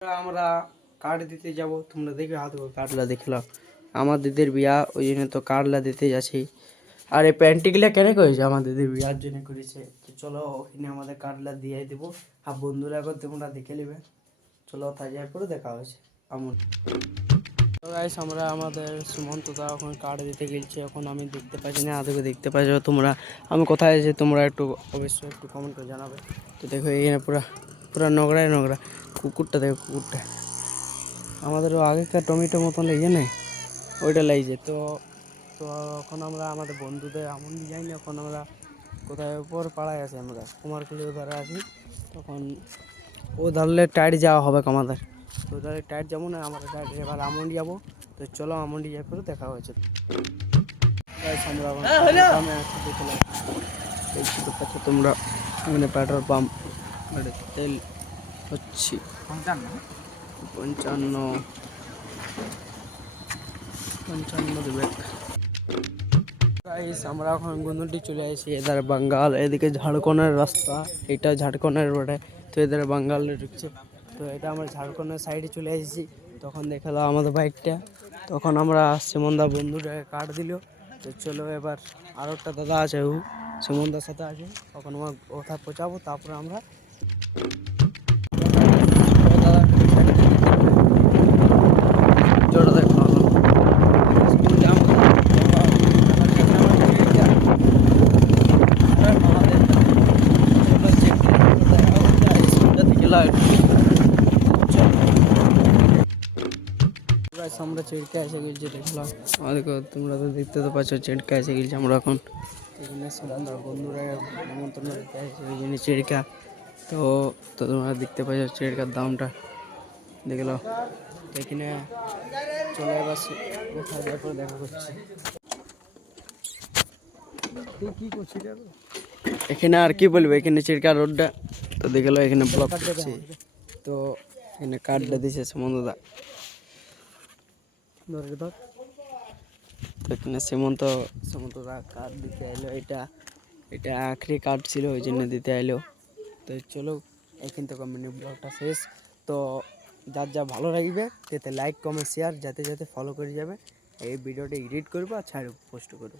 আমরা কার্ড দিতে যাব, তোমরা দেখবে হাত কার্ডলা দেখলাম আমার দিদির বিয়া, ওই জন্য তো কার্ডলা দিতে যাচ্ছি। আর এই প্যান্টিগুলা কেন করেছে? আমার দিদির বিয়ার জন্য করেছে। তো চলো ওখানে আমাদের কার্ডলা দিয়ে দেবো, আর বন্ধুরা এখন তোমরা দেখে নেবে। চলো তাই যাই পরে দেখা হয়েছে আমন। তো গাইস আমরা আমাদের সুমন্ত দা এখন কার্ড দিতে গেছে, এখন আমি দেখতে পাচ্ছি না, আদেরকে দেখতে পাচ্ছ তোমরা। আমি কোথায় আছি তোমরা একটু অবশ্যই একটু কমেন্ট করে জানাবে। তো দেখো এখানে পুরা পুরা নোংরায় নোংরা। কুকুরটা দেখো, কুকুরটা আমাদেরও আগেকার টমেটো মতন লেগে নেই, ওইটা লাগছে। তো তো এখন আমরা আমাদের বন্ধুদের এমন যাই না, এখন আমরা কোথায় উপর পাড়ায় আছি, আমরা কুমারকুলির ধারে আছি। তখন ও ধরলে টাইট যাওয়া হবে আমাদের, তো ধরলে টাইট যাবো না, আমরা টাইট এবার আমন্ডি যাবো। তো চলো আমন্ডি যাই করে দেখা হয়েছে। আমরা দেখলাম তোমরা এখানে পেট্রোল পাম্প, তেল হচ্ছে 55 দেবে। আমরা এখন গুন্দুটি চলে আসি, এধারে বাঙ্গাল, এদিকে ঝাড়খণ্ডের রাস্তা, এটা ঝাড়খণ্ডের রোডে। তো এধারে বাঙ্গালে ঢুকছে, তো এটা আমরা ঝাড়খণ্ডের সাইডে চলে এসেছি। তখন দেখালো আমাদের বাইকটা, তখন আমরা সুমনদা বন্ধুটা কার্ড দিল। তো চলো এবার আরও একটা দাদা আছে, ও সুমনদার সাথে আছে, তখন আমার ওটা পৌঁছাবো, তারপরে আমরা জোরে দেখো আমরা চেড়কে এসে গেছি, দেখলাম আমাদেরকে, তোমরা তো দেখতে তো পাচ্ছ চেড়কা এসে গেছি আমরা এখন। এখানে সুমনদার বন্ধুরা নিমন্ত্রণ দিতে আসে ওই জন্য চেড়কা। তো তো তোমরা দেখতে পাচ্ছ চেড়কার দামটা দেখলো। এখানে চলে এবার কোথায় যাওয়ার পরে দেখা করছি। কি করছি এখানে আর কি বলবো, এখানে চিরকা রোডটা তো দেখলো, এখানে ব্লক করছে। তো এখানে কার্ডটা দিছে সুমন্তদা, তো এখানে সুমন্তদা কার্ড দিতে আইলো। এটা আখরি কার্ড ছিল, ওই জন্য দিতে আইলো। তো চলো এখান থেকে মিনি ব্লগটা শেষ। তো যার যা ভালো লাগবে যাতে লাইক কমেন্ট শেয়ার যাতে যাতে ফলো করে যাবে। এই ভিডিওটা এডিট করবো আর ছাড়ব, পোস্ট করবো।